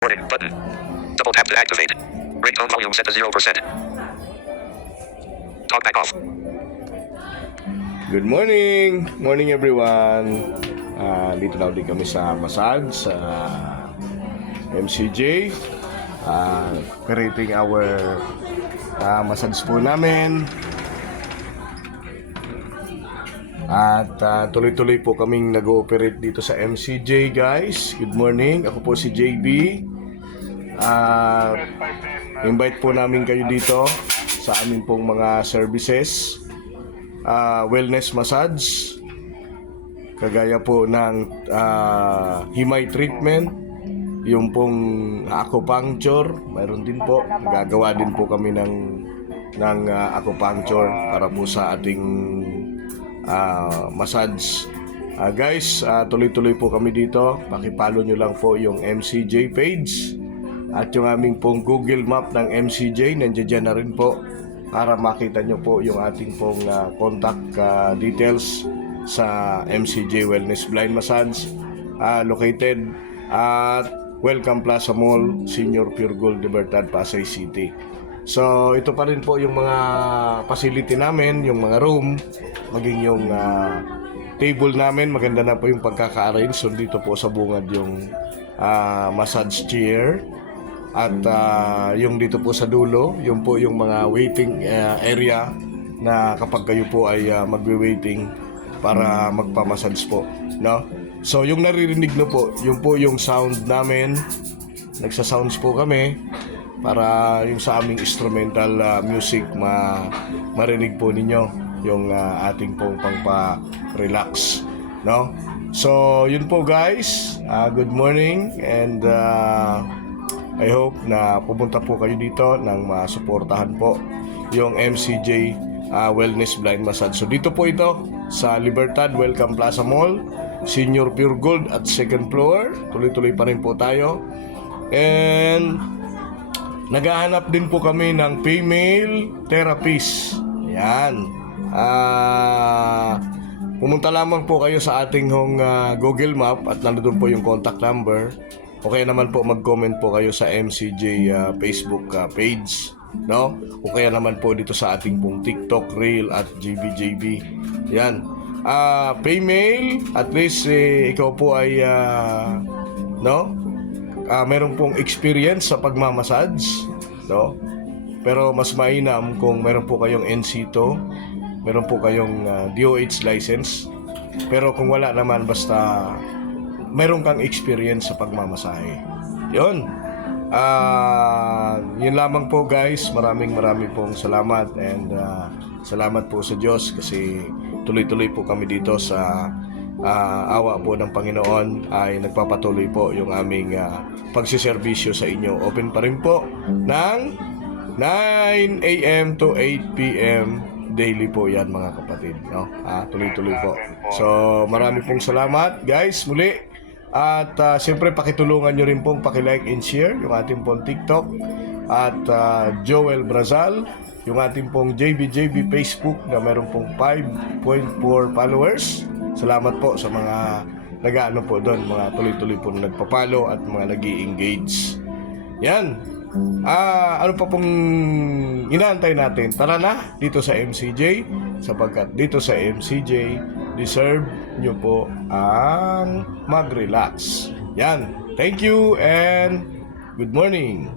Recording button. Double tap to activate. Ringtone volume set to 0%. Talk back off. Good morning! Morning everyone! Dito na ulit kami sa massage sa MCJ. Operating our massage po namin. At tuloy-tuloy po kaming nag-ooperate dito sa MCJ, guys. Good morning, ako po si JB. Invite po namin kayo dito sa aming pong mga services. Wellness massage, kagaya po ng himay treatment, yung pong acupuncture, mayroon din po. Gagawa din po kami ng acupuncture para po sa ating massage. Guys, tuloy-tuloy po kami dito. Pakipollow nyo lang po yung MCJ page at yung aming pong Google Map ng MCJ, nandiyan na rin po para makita nyo po yung ating pong contact details sa MCJ Wellness Blind Massage, located at Welcome Plaza Mall, Senior Pure Gold, Libertad, Pasay City. So ito pa rin po yung mga facility namin, yung mga room, maging yung table namin, maganda na po yung pagkaka-arrange. So dito po sa bungad yung massage chair. At yung dito po sa dulo, yung po yung mga waiting area na kapag kayo po ay magwe-waiting para magpa-massage po, no? So yung naririnig nyo po, yung po yung sound namin. Nagsa-sounds po kami para yung sa aming instrumental music marinig po ninyo yung ating pong pangpa-relax, no? So yun po, guys. Good morning, and I hope na pupunta po kayo dito nang masuportahan po yung MCJ Wellness Blind Massage. So dito po ito sa Libertad, Welcome Plaza Mall, Senior Pure Gold at second floor. Tuloy-tuloy pa rin po tayo. And naghahanap din po kami ng female therapist. Yan. Pumunta lamang po kayo sa ating Google Map at nandoon po yung contact number. O kaya naman po mag-comment po kayo sa MCJ Facebook page, no? O kaya naman po dito sa ating pong TikTok Reel at JBJB. Yan. Female, at least ikaw po ay no? Meron pong experience sa pagmamassage, no? Pero mas mainam kung meron po kayong NC2, meron po kayong DOH license. Pero kung wala naman, basta meron kang experience sa pagmamasahe. Yun. Yun lamang po, guys. Maraming pong salamat, and salamat po sa Diyos kasi tuloy-tuloy po kami dito sa awa po ng Panginoon ay nagpapatuloy po yung aming pagsiservisyo sa inyo. Open pa rin po ng 9 a.m. to 8 p.m. daily po yan, mga kapatid, no? Tuloy-tuloy po. So marami pong salamat, guys, muli. At siyempre pakitulungan nyo rin pong pakilike and share yung ating pong TikTok at Joel Brazal, yung ating pong JBJB Facebook na meron pong 5.4 followers. Salamat po sa mga nag-ano po doon, mga tuloy-tuloy po na nagpa-follow at mga nag-i-engage. Yan. Ano pa pong inaantay natin? Tara na dito sa MCJ, sapagkat dito sa MCJ deserve nyo po ang mag-relax. Yan. Thank you and good morning.